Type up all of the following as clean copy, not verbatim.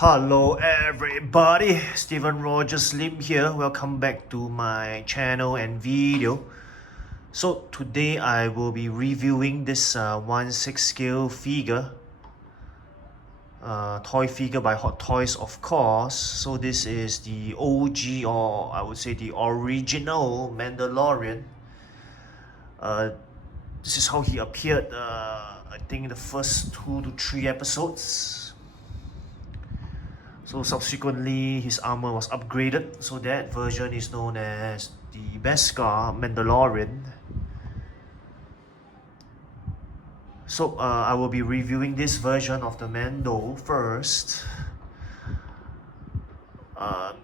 Hello everybody, Steven Rogers Lim here. Welcome back to my channel and video. So today I will be reviewing this 1/6 scale figure, toy figure by Hot Toys, of course. So this is the OG, or I would say the original Mandalorian. This is how he appeared, I think in the first 2 to 3 episodes. So subsequently, his armor was upgraded, so that version is known as the Beskar Mandalorian. So I will be reviewing this version of the Mando first.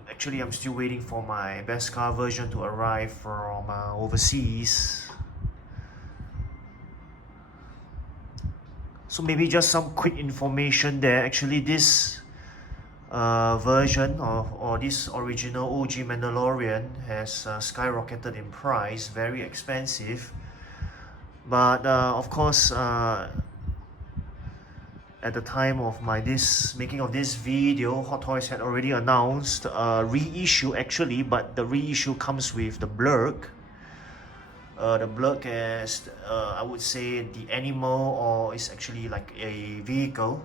Actually, I'm still waiting for my Beskar version to arrive from overseas. So maybe just some quick information there. Actually, this version or this original OG Mandalorian has skyrocketed in price, very expensive. But of course, at the time of making of this video, Hot Toys had already announced a reissue actually, but the reissue comes with the blurg. The blurg is, I would say, the animal, or it's actually like a vehicle.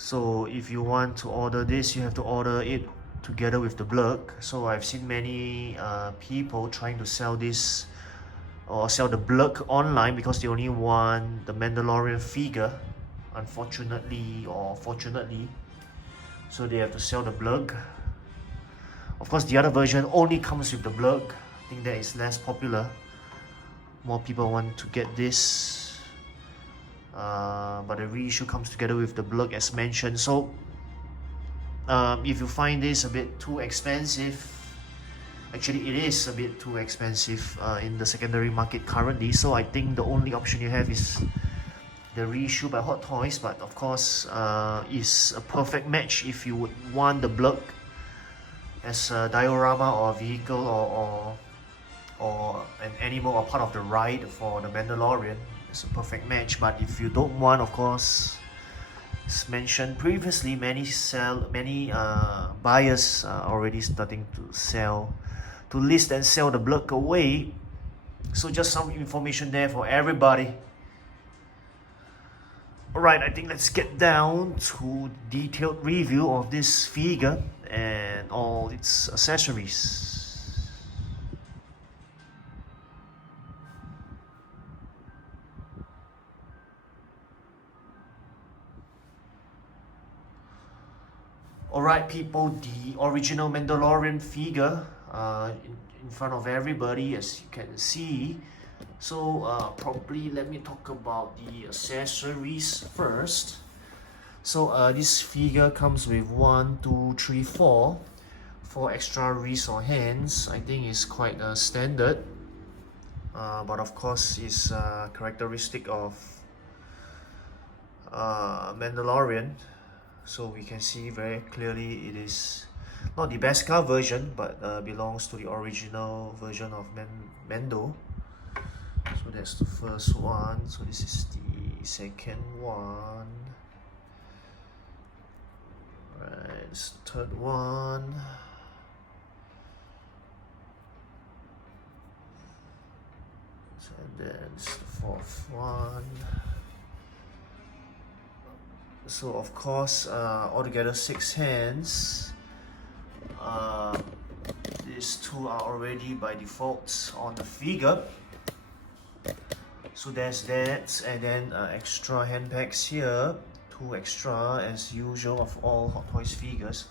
So if you want to order this, you have to order it together with the blurg. So I've seen many people trying to sell this or sell the blurg online because they only want the Mandalorian figure, unfortunately or fortunately. So they have to sell the blurg. Of course, the other version only comes with the blurg. I think that is less popular. More people want to get this. But the reissue comes together with the blurg as mentioned. So if you find this a bit too expensive, actually it is a bit too expensive in the secondary market currently, so I think the only option you have is the reissue by Hot Toys. But of course, is a perfect match if you would want the blurg as a diorama or a vehicle or an animal or part of the ride for the Mandalorian. It's a perfect match. But if you don't want, of course, as mentioned previously, many buyers are already starting to list and sell the blurg away. So just some information there for everybody. Alright, I think let's get down to detailed review of this figure and all its accessories. Alright people, the original Mandalorian figure in front of everybody, as you can see. So probably let me talk about the accessories first. So this figure comes with 4 extra wrists or hands. I think it's quite standard, but of course it's characteristic of Mandalorian. So we can see very clearly it is not the Beskar version, but belongs to the original version of Mando. So that's the first one. So this is the second one. Right, it's the third one. And then it's the fourth one. So of course, altogether 6 hands. These 2 are already by default on the figure. So there's that, and then extra hand packs here, 2 extra as usual of all Hot Toys figures.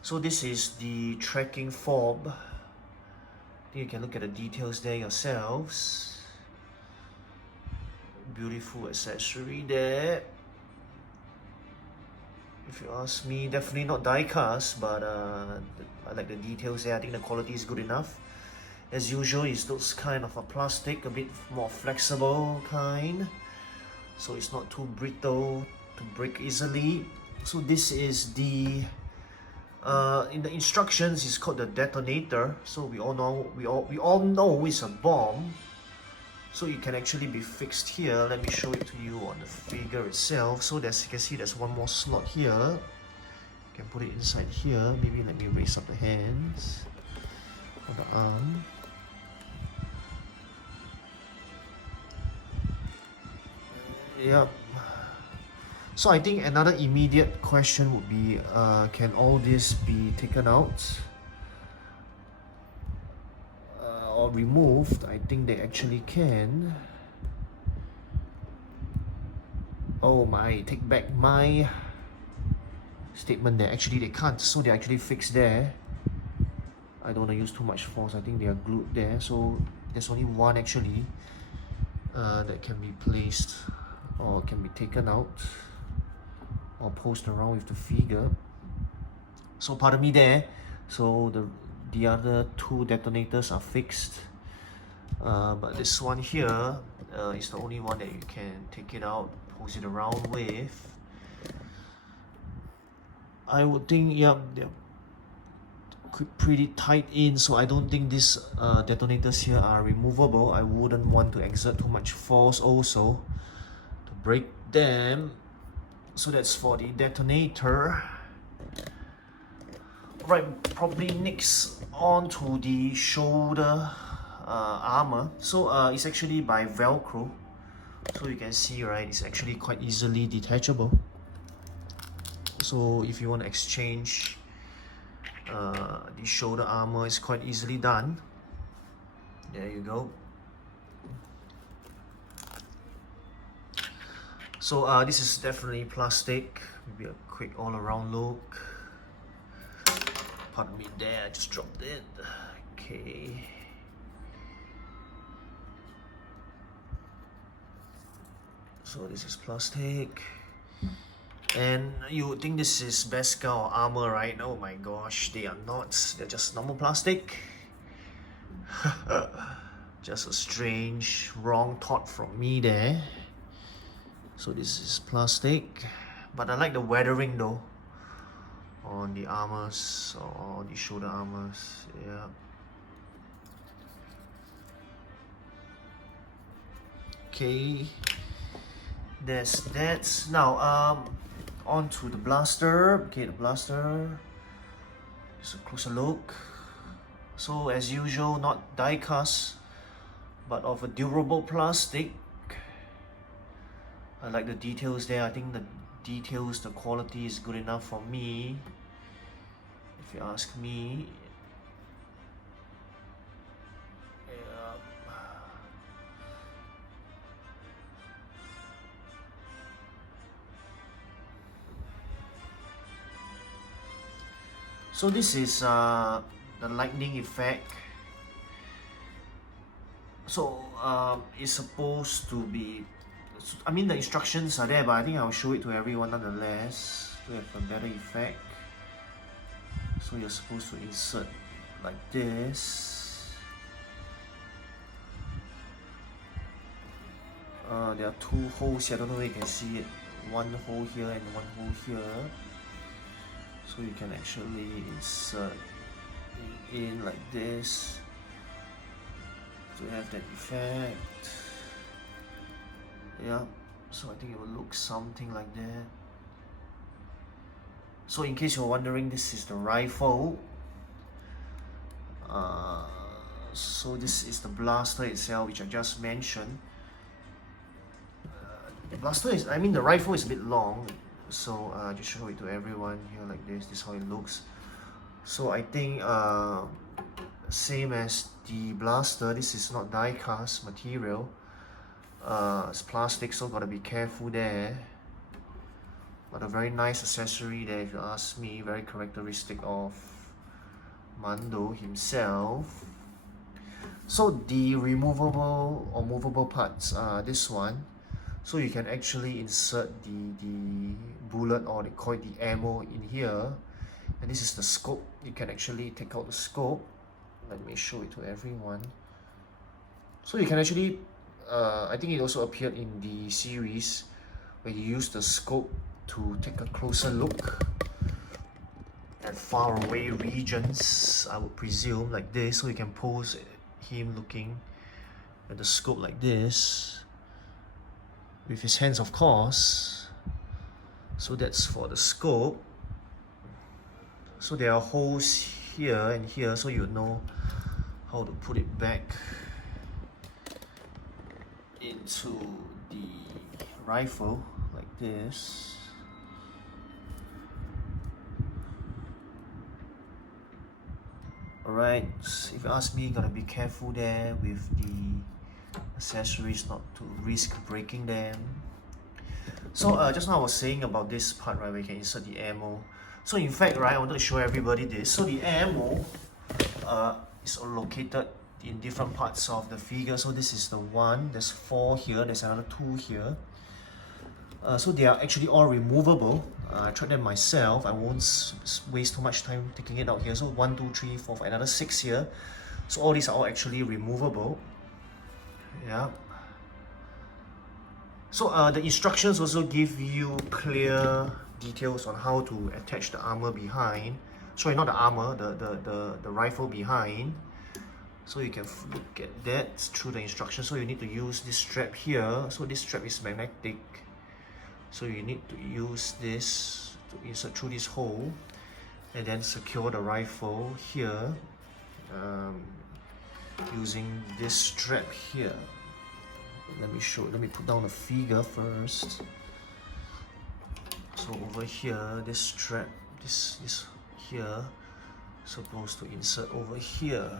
So this is the tracking fob. I think you can look at the details there yourselves. Beautiful accessory there. If you ask me, definitely not die cast, but I like the details there. I think the quality is good enough. As usual, it's those kind of a plastic, a bit more flexible kind, so it's not too brittle to break easily. So this is the in the instructions, it's called the Detonator. So we all know it's a bomb. So it can actually be fixed here. Let me show it to you on the figure itself. So there's, you can see there's one more slot here. You can put it inside here. Maybe let me raise up the hands or the arm. Yep. So I think another immediate question would be, can all this be taken out or removed? I think they actually can. Oh my, take back my statement there. Actually they can't, so they're actually fixed there. I don't want to use too much force. I think they are glued there, so there's only one actually that can be placed or can be taken out or posed around with the figure. So pardon me there. So the other two detonators are fixed, but this one here is the only one that you can take it out, pose it around with. I would think, yeah, they're pretty tight in, so I don't think these detonators here are removable. I wouldn't want to exert too much force also to break them. So that's for the detonator. Right, probably next on to the shoulder armor. So it's actually by Velcro. So you can see, right, it's actually quite easily detachable. So if you want to exchange the shoulder armor, is quite easily done. There you go. So this is definitely plastic. Maybe a quick all-around look. Pardon me there, I just dropped it. Okay. So this is plastic. And you would think this is Beskar or armor, right? Oh my gosh, they are not. They're just normal plastic. Just a strange, wrong thought from me there. So this is plastic, but I like the weathering though on the armors or the shoulder armors. Yeah. Okay, there's that. Now on to the blaster. Okay, the blaster. Just a closer look. So as usual, not die cast, but of a durable plastic. I like the details there. I think the details, the quality is good enough for me, if you ask me. Yeah. So this is the lightning effect. So it's supposed to be, I mean the instructions are there, but I think I'll show it to everyone nonetheless to have a better effect. So you're supposed to insert like this. There are two holes here, I don't know if you can see it. One hole here and one hole here. So you can actually insert it in like this to have that effect. Yeah, so I think it will look something like that. So in case you're wondering, this is the rifle. So this is the blaster itself, which I just mentioned. The blaster is, I mean the rifle is a bit long, so just show it to everyone here like this. This is how it looks. So I think same as the blaster, this is not die cast material. It's plastic, so gotta be careful there. But a very nice accessory there, if you ask me. Very characteristic of Mando himself. So the removable or movable parts, this one. So you can actually insert the bullet, or they call it the ammo, in here. And this is the scope. You can actually take out the scope. Let me show it to everyone. So you can actually, I think it also appeared in the series where you use the scope to take a closer look at far away regions, I would presume, like this. So you can pose him looking at the scope like this, with his hands of course. So that's for the scope. So there are holes here and here, so you know how to put it back into the rifle like this. Alright, if you ask me, gotta be careful there with the accessories, not to risk breaking them. So just now I was saying about this part, right, where you can insert the ammo. So in fact, right, I wanted to show everybody this. So the ammo is located in different parts of the figure. So this is the one, there's 4 here, there's another 2 here. So they are actually all removable. I tried them myself. I won't waste too much time taking it out here. So 1, 2, 3, 4, 5, another 6 here. So all these are all actually removable. Yeah. So the instructions also give you clear details on how to attach the armor behind. Sorry, not the armor, the rifle behind. So you can look at that through the instructions. So you need to use this strap here. So this strap is magnetic. So you need to use this to insert through this hole and then secure the rifle here using this strap here. Let me put down the figure first. So over here, this strap, this here, supposed to insert over here.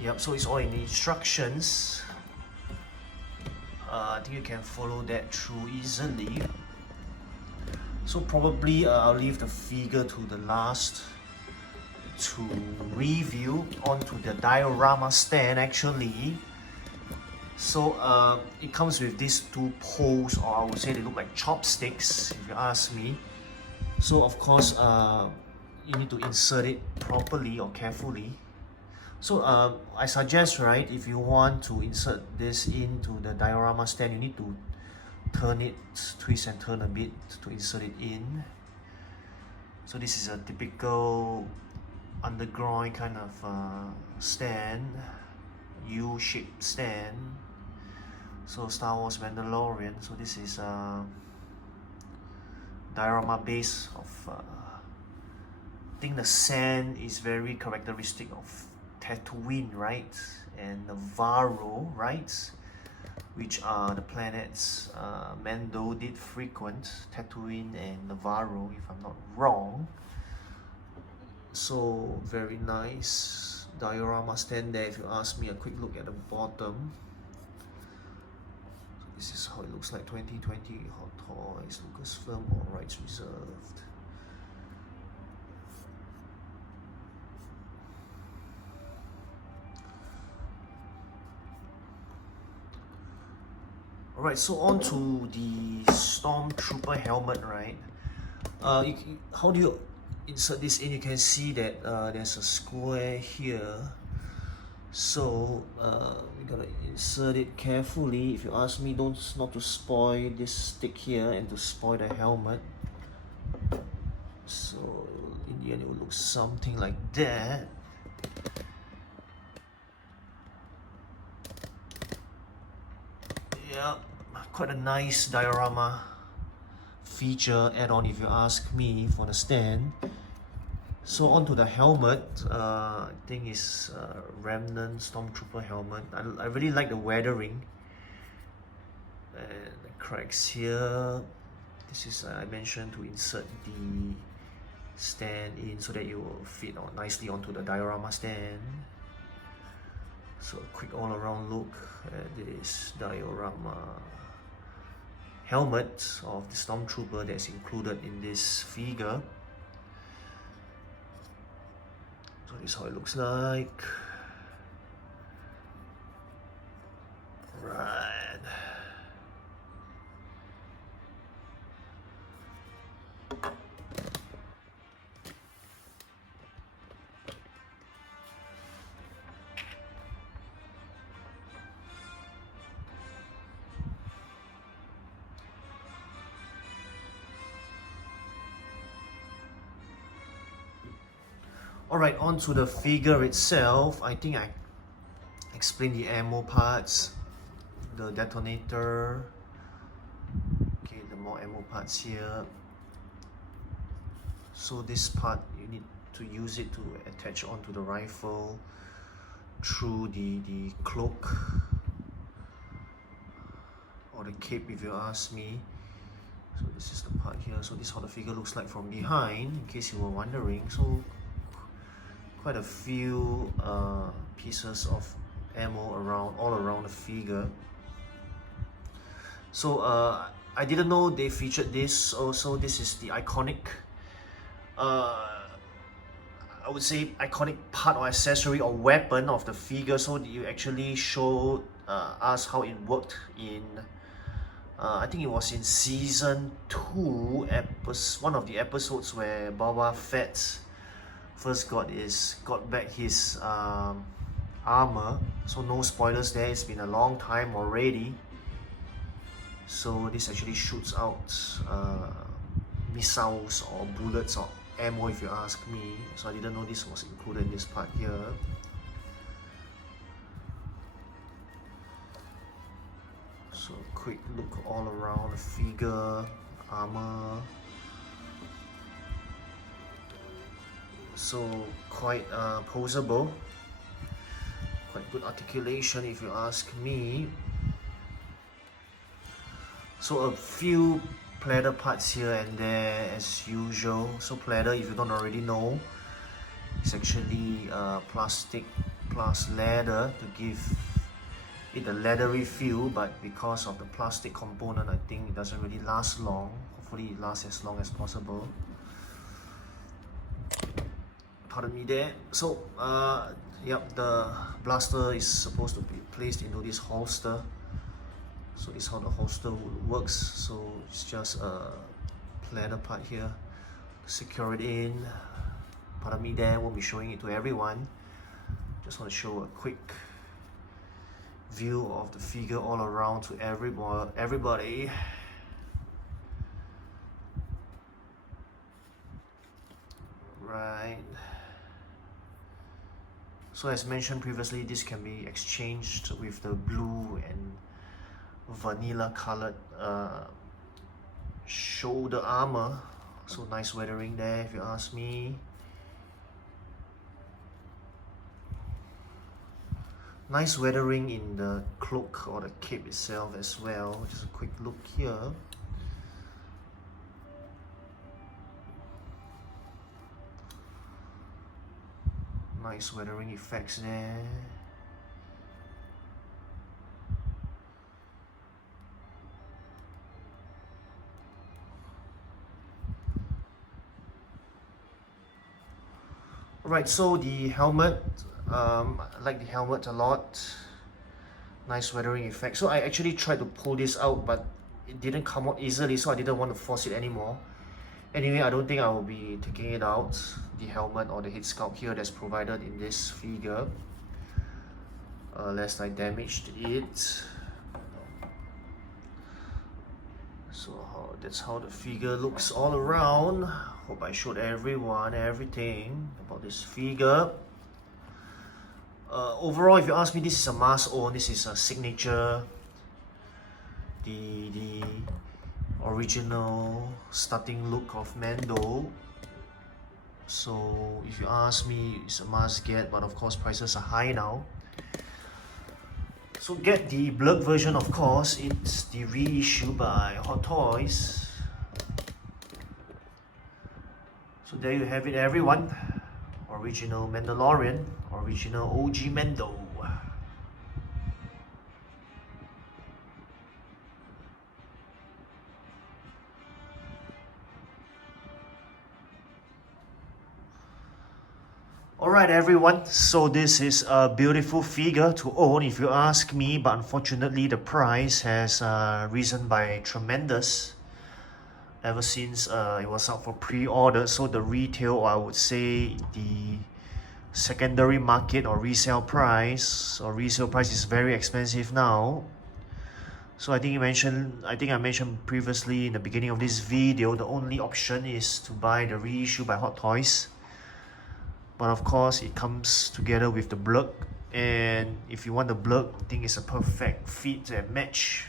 Yep, so it's all in the instructions. I think you can follow that through easily. So probably I'll leave the figure to the last to review onto the Diorama Stand actually. So it comes with these 2 poles, or I would say they look like chopsticks if you ask me. So of course you need to insert it properly or carefully. So I suggest, right, if you want to insert this into the Diorama Stand, you need to turn it, twist and turn a bit to insert it in. So this is a typical underground kind of stand, U-shaped stand. So Star Wars Mandalorian. So this is a diorama base of I think the sand is very characteristic of Tatooine, right, and Navarro, right, which are the planets Mando did frequent, Tatooine and Navarro, if I'm not wrong. So very nice diorama stand there. If you ask me, a quick look at the bottom. So this is how it looks like. 2020 Hot Toys, Lucasfilm, all rights reserved. Alright, so on to the Stormtrooper helmet, right? How do you insert this in? You can see that there's a square here. So we're gonna insert it carefully. If you ask me, not to spoil this stick here and to spoil the helmet. So in the end, it will look something like that. Yeah, quite a nice diorama feature add-on if you ask me for the stand. So onto the helmet, I think it's Remnant Stormtrooper helmet. I really like the weathering and the cracks here. This is I mentioned to insert the stand in so that it will fit on nicely onto the diorama stand. So a quick all-around look at this diorama helmet of the Stormtrooper that's included in this figure. So this is how it looks like. Right. Alright, on to the figure itself. I think I explain the ammo parts, the detonator. Okay, the more ammo parts here. So this part you need to use it to attach onto the rifle through the cloak or the cape, if you ask me. So this is the part here. So this is how the figure looks like from behind, in case you were wondering. So quite a few pieces of ammo all around the figure. So I didn't know they featured this. Also, this is the iconic, I would say iconic part or accessory or weapon of the figure. So you actually showed us how it worked in I think it was in season 2, one of the episodes where Boba Fett first got back his armor. So no spoilers there, it's been a long time already. So this actually shoots out missiles or bullets or ammo, if you ask me. So I didn't know this was included in this part here. So quick look all around the figure, armor. So quite posable, quite good articulation, if you ask me. So a few pleather parts here and there as usual. So pleather, if you don't already know, it's actually plastic plus leather to give it a leathery feel, but because of the plastic component, I think it doesn't really last long. Hopefully it lasts as long as possible. Pardon me there. So yep, the blaster is supposed to be placed into this holster. So this is how the holster works. So it's just a pleather part here to secure it in. Pardon me there, won't be showing it to everyone. Just want to show a quick view of the figure all around to everybody. Right. So as mentioned previously, this can be exchanged with the blue and vanilla colored shoulder armor. So nice weathering there, if you ask me. Nice weathering in the cloak or the cape itself as well. Just a quick look here. Nice weathering effects there. Right, so the helmet, I like the helmet a lot. Nice weathering effect. So I actually tried to pull this out, but it didn't come out easily, so I didn't want to force it anymore. Anyway, I don't think I will be taking it out, the helmet or the head sculpt here that's provided in this figure, lest I damaged it. So that's how the figure looks all around. Hope I showed everyone everything about this figure. Overall, if you ask me, this is a must own. This is a signature. The original starting look of Mando. So if you ask me, it's a must get, but of course prices are high now. So get the blurred version, of course. It's the reissue by Hot Toys. So there you have it, everyone. Original Mandalorian, original OG Mando. Alright everyone, so this is a beautiful figure to own if you ask me, but unfortunately the price has risen by tremendous ever since it was out for pre-order. So the retail, or I would say the secondary market or resale price is very expensive now. So I think I mentioned previously in the beginning of this video, the only option is to buy the reissue by Hot Toys. But of course it comes together with the blurred And if you want the blurb, I think it's a perfect fit and match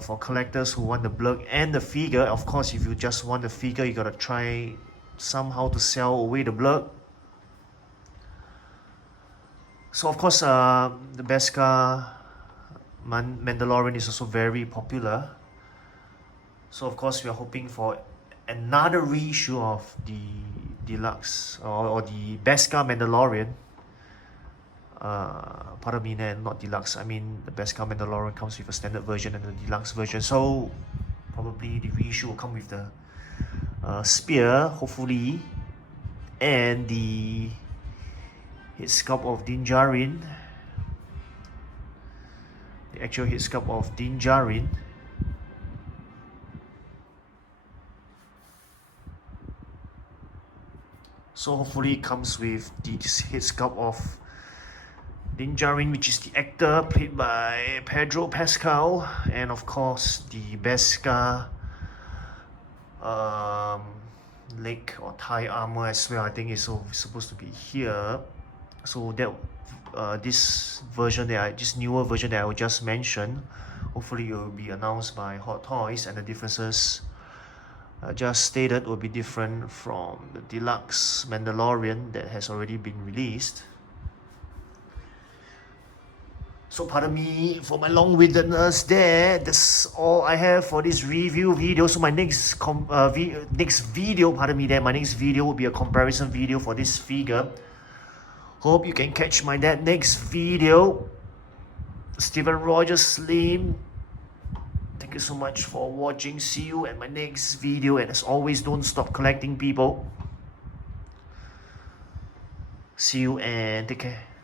for collectors who want the blurb and the figure. Of course, if you just want the figure, you gotta try somehow to sell away the blurb. So of course, the Beskar Mandalorian is also very popular. So of course, we are hoping for another reissue of the deluxe or the Beskar Mandalorian. Pardon me, not deluxe. I mean, the Beskar Mandalorian comes with a standard version and the deluxe version. So probably the reissue will come with the spear, hopefully, and the head sculpt of Djarin. The actual head sculpt of Djarin. So hopefully it comes with the head sculpt of Djarin, which is the actor played by Pedro Pascal, and of course the Beskar leg or thigh armor as well. I think it's supposed to be here. So that this newer version that I just mentioned, hopefully it will be announced by Hot Toys, and the differences just stated will be different from the deluxe Mandalorian that has already been released. So pardon me for my long-windedness there. That's all I have for this review video. So my next video will be a comparison video for this figure. Hope you can catch my next video. Steven Rogers Slim. Thank you so much for watching. See you at my next video. And as always, don't stop collecting, people. See you and take care.